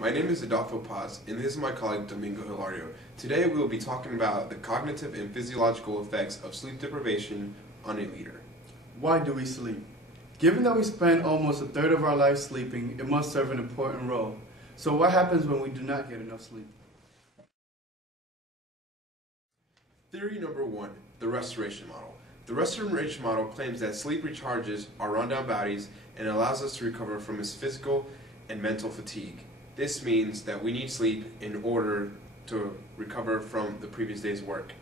my name is Adolfo Paz, and this is my colleague Domingo Hilario. Today we will be talking about the cognitive and physiological effects of sleep deprivation on a leader. Why do we sleep? Given that we spend almost a third of our life sleeping, it must serve an important role. So what happens when we do not get enough sleep? Theory number 1, the restoration model. The restoration model claims that sleep recharges our rundown bodies and allows us to recover from its physical and mental fatigue. This means that we need sleep in order to recover from the previous day's work.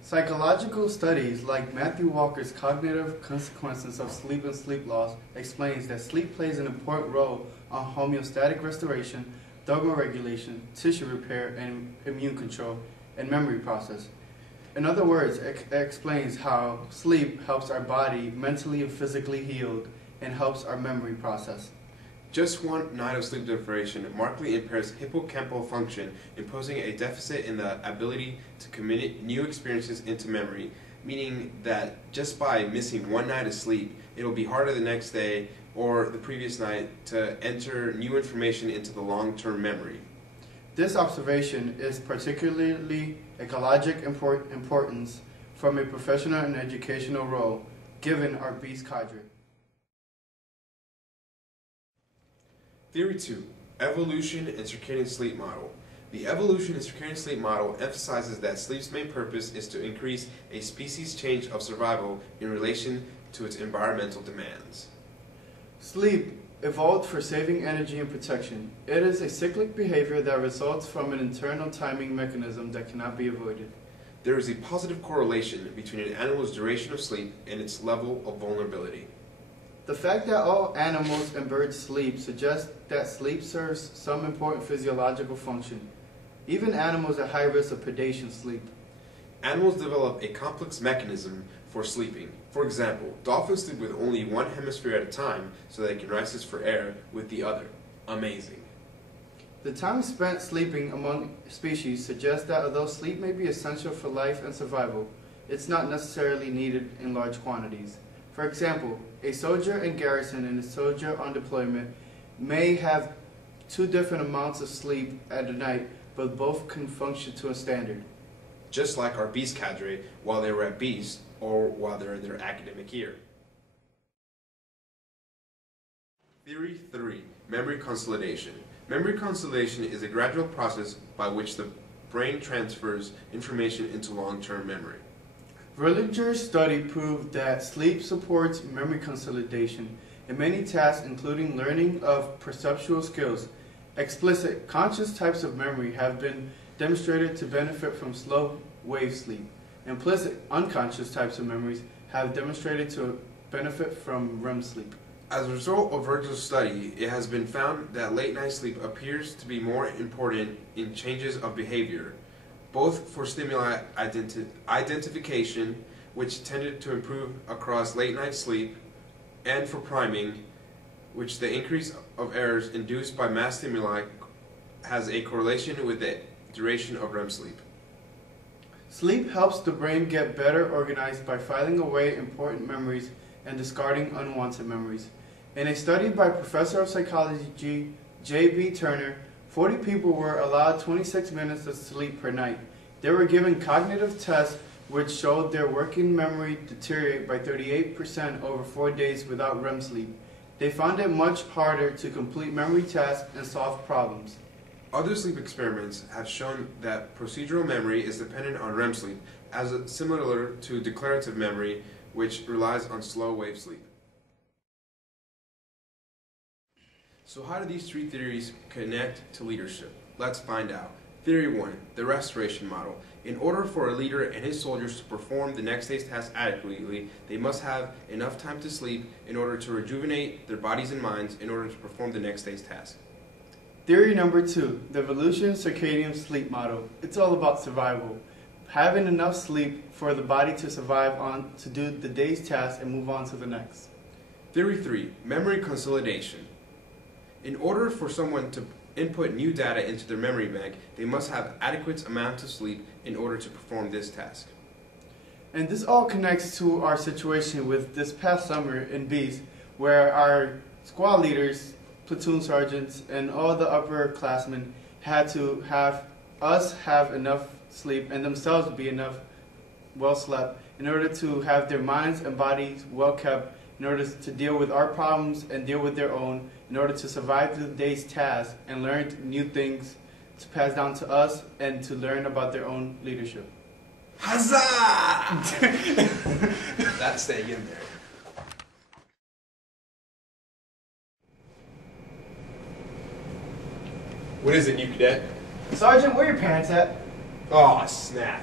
Psychological studies like Matthew Walker's Cognitive Consequences of Sleep and Sleep Loss explains that sleep plays an important role on homeostatic restoration, thermoregulation, tissue repair, and immune control, and memory process. In other words, it explains how sleep helps our body mentally and physically heal and helps our memory process. Just one night of sleep deprivation markedly impairs hippocampal function, imposing a deficit in the ability to commit new experiences into memory, meaning that just by missing one night of sleep, it'll be harder the next day or the previous night to enter new information into the long-term memory. This observation is particularly ecologic importance from a professional and educational role, given our beast cadre. Theory 2, evolution and circadian sleep model. The evolution and circadian sleep model emphasizes that sleep's main purpose is to increase a species' change of survival in relation to its environmental demands. Sleep evolved for saving energy and protection. It is a cyclic behavior that results from an internal timing mechanism that cannot be avoided. There is a positive correlation between an animal's duration of sleep and its level of vulnerability. The fact that all animals and birds sleep suggests that sleep serves some important physiological function. Even animals at high risk of predation sleep. Animals develop a complex mechanism for sleeping. For example, dolphins sleep with only one hemisphere at a time so they can rise for air with the other. Amazing. The time spent sleeping among species suggests that although sleep may be essential for life and survival, it's not necessarily needed in large quantities. For example, a soldier in garrison and a soldier on deployment may have two different amounts of sleep at a night, but both can function to a standard. Just like our beast cadre while they were at beast or while they're in their academic year. Theory 3, memory consolidation. Memory consolidation is a gradual process by which the brain transfers information into long-term memory. Villiger's study proved that sleep supports memory consolidation in many tasks, including learning of perceptual skills. Explicit, conscious types of memory have been demonstrated to benefit from slow wave sleep. Implicit, unconscious types of memories have demonstrated to benefit from REM sleep. As a result of Virgil's study, it has been found that late night sleep appears to be more important in changes of behavior, both for stimuli identification, which tended to improve across late night sleep, and for priming, which the increase of errors induced by mass stimuli has a correlation with the duration of REM sleep. Sleep helps the brain get better organized by filing away important memories and discarding unwanted memories. In a study by Professor of Psychology J.B. Turner, 40 people were allowed 26 minutes of sleep per night. They were given cognitive tests which showed their working memory deteriorate by 38% over 4 days without REM sleep. They found it much harder to complete memory tasks and solve problems. Other sleep experiments have shown that procedural memory is dependent on REM sleep, similar to declarative memory, which relies on slow wave sleep. So how do these three theories connect to leadership? Let's find out. Theory 1, the restoration model. In order for a leader and his soldiers to perform the next day's task adequately, they must have enough time to sleep in order to rejuvenate their bodies and minds in order to perform the next day's task. Theory number 2, the evolution circadian sleep model. It's all about survival. Having enough sleep for the body to survive on to do the day's task and move on to the next. Theory 3, memory consolidation. In order for someone to input new data into their memory bank, they must have adequate amount of sleep in order to perform this task. And this all connects to our situation with this past summer in Beast, where our squad leaders platoon sergeants, and all the upperclassmen had to have us have enough sleep and themselves be enough well slept in order to have their minds and bodies well kept, in order to deal with our problems and deal with their own, in order to survive the day's tasks and learn new things to pass down to us and to learn about their own leadership. Huzzah! That's staying in there. What is it, new cadet? Sergeant, where are your pants at? Oh, snap.